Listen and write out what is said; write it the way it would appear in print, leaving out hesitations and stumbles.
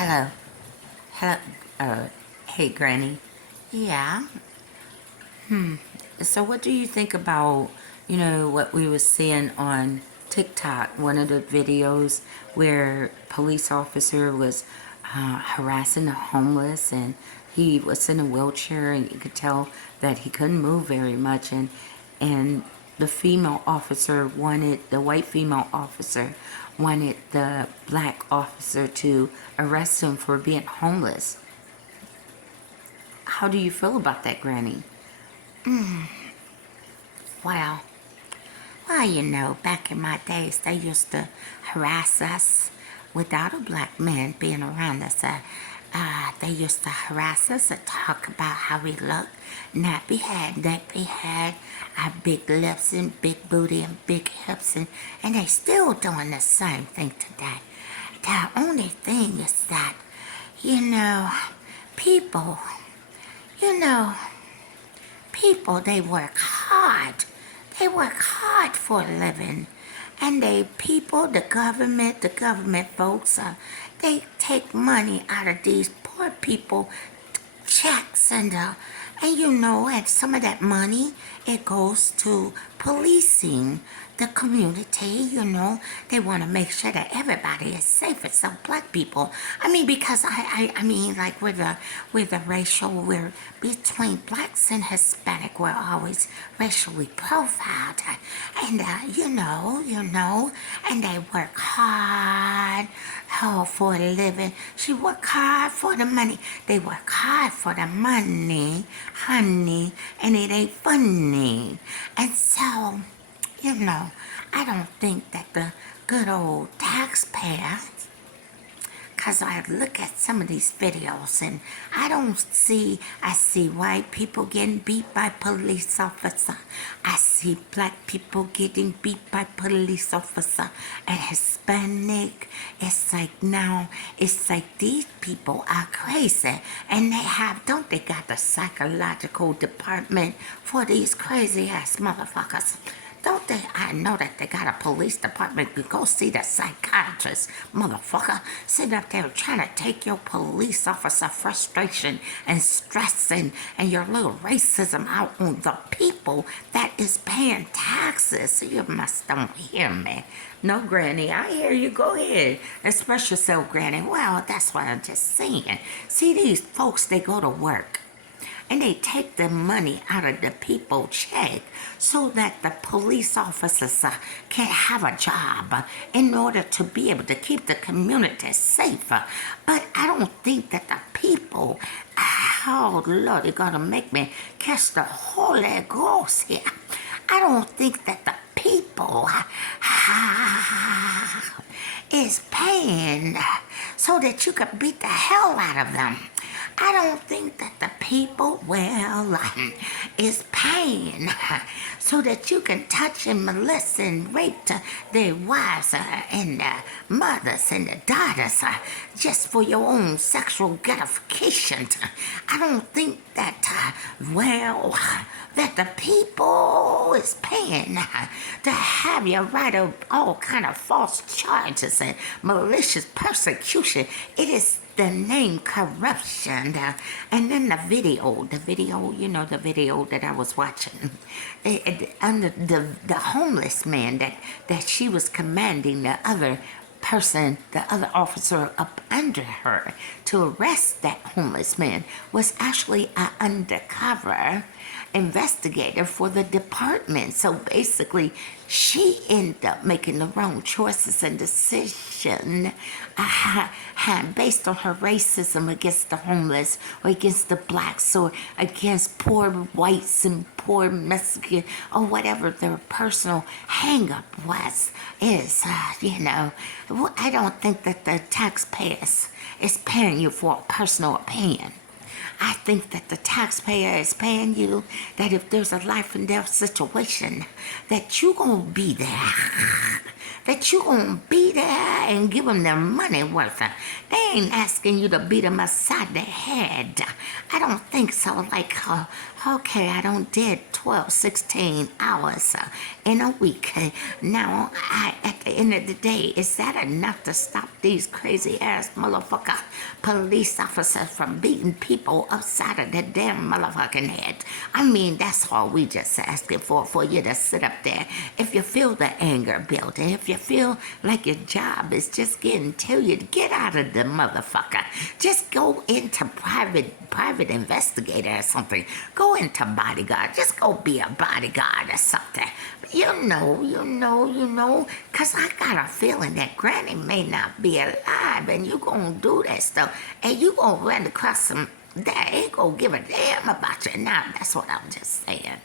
Hello. Hello. Hey, Granny. Yeah. So, what do you think about, what we were seeing on TikTok? One of the videos where police officer was harassing the homeless, and he was in a wheelchair, and you could tell that he couldn't move very much, and the white female officer wanted the black officer to arrest him for being homeless. How do you feel about that, Granny? Well, back in my days, they used to harass us without a black man being around us. They used to harass us and talk about how we look, nappy head, nappy head, our big lips and big booty and big hips, and they still doing the same thing today. The only thing is that, you know, people, you know, people, they work hard. They work hard for a living. And the government folks, they take money out of these poor people checks and some of that money, it goes to policing the community. They want to make sure that everybody is safe except black people. Because like we're we're between blacks and Hispanic, we're always racially profiled. And, and they work hard for a living. She work hard for the money. They work hard for the money, honey, and it ain't funny. And so, I don't think that the good old taxpayer, because I look at some of these videos and I see white people getting beat by police officer. I see black people getting beat by police officer. And Hispanic, it's like these people are crazy. And don't they got the psychological department for these crazy ass motherfuckers? Don't they? I know that they got a police department. You go see the psychiatrist, motherfucker, sitting up there trying to take your police officer frustration and stress and your little racism out on the people that is paying taxes. You must don't hear me. No, Granny, I hear you. Go ahead. Express yourself, Granny. Well, that's what I'm just saying. See, these folks, they go to work. And they take the money out of the people check so that the police officers can have a job in order to be able to keep the community safer. But I don't think that the people, oh Lord, they're gonna make me catch the Holy Ghost here. I don't think that the people is paying so that you can beat the hell out of them. I don't think that the people, is paying so that you can touch and molest and rape their wives and mothers and daughters just for your own sexual gratification. I don't think that, that the people is paying to have you write all kind of false charges and malicious persecution. It is the name corruption. And then the video, the video that I was watching, under the homeless man that she was commanding the other officer up under her to arrest that homeless man was actually an undercover investigator for the department. So basically, she ended up making the wrong choices and decision based on her racism against the homeless or against the blacks or against poor whites and poor Mexican or whatever their personal hang-up I don't think that the taxpayers is paying you for a personal opinion. I think that the taxpayer is paying you that if there's a life and death situation, that you gonna be there. that you gonna be there and give them their money worth. They ain't asking you to beat them upside the head. I don't think so. Like, okay, I don't did 12, 16 hours in a week. Now, at the end of the day, is that enough to stop these crazy ass motherfucker police officers from beating people upside of their damn motherfucking head? I mean, that's all we just asking for you to sit up there. If you feel the anger building, if you feel like your job is just getting to you, get out of the motherfucker. Just go into private investigator or something. Go into bodyguard. Just go be a bodyguard or something. You know, cause I got a feeling that Granny may not be alive and you gonna do that stuff and you gonna run across some that ain't gonna give a damn about you now. That's what I'm just saying.